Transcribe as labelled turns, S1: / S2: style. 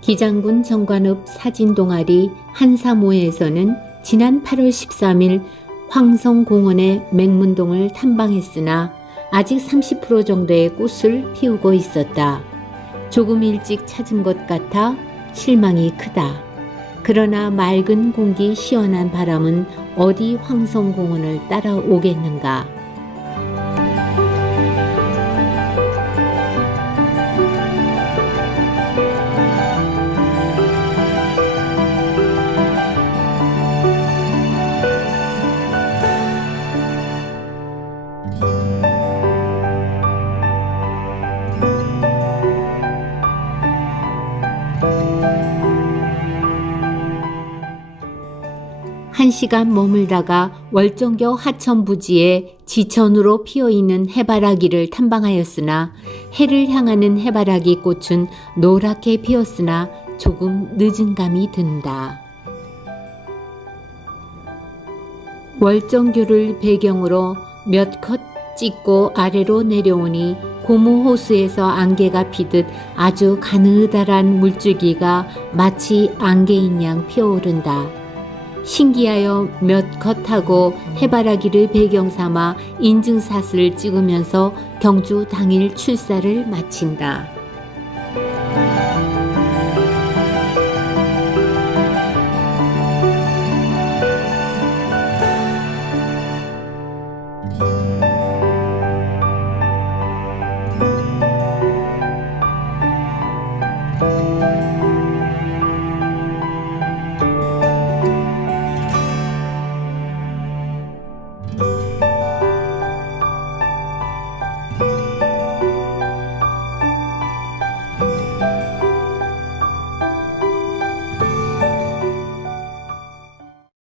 S1: 기장군 정관읍 사진 동아리 한사모에서는 지난 8월 13일 황성공원의 맹문동을 탐방했으나 아직 30% 정도의 꽃을 피우고 있었다. 조금 일찍 찾은 것 같아 실망이 크다. 그러나 맑은 공기 시원한 바람은 어디 황성공원을 따라오겠는가. 한 시간 머물다가 월정교 하천 부지에 지천으로 피어 있는 해바라기를 탐방하였으나 해를 향하는 해바라기 꽃은 노랗게 피었으나 조금 늦은 감이 든다. 월정교를 배경으로 몇 컷 찍고 아래로 내려오니 고무 호수에서 안개가 피듯 아주 가느다란 물줄기가 마치 안개인 양 피어오른다. 신기하여 몇 컷하고 해바라기를 배경 삼아 인증샷을 찍으면서 경주 당일 출사를 마친다.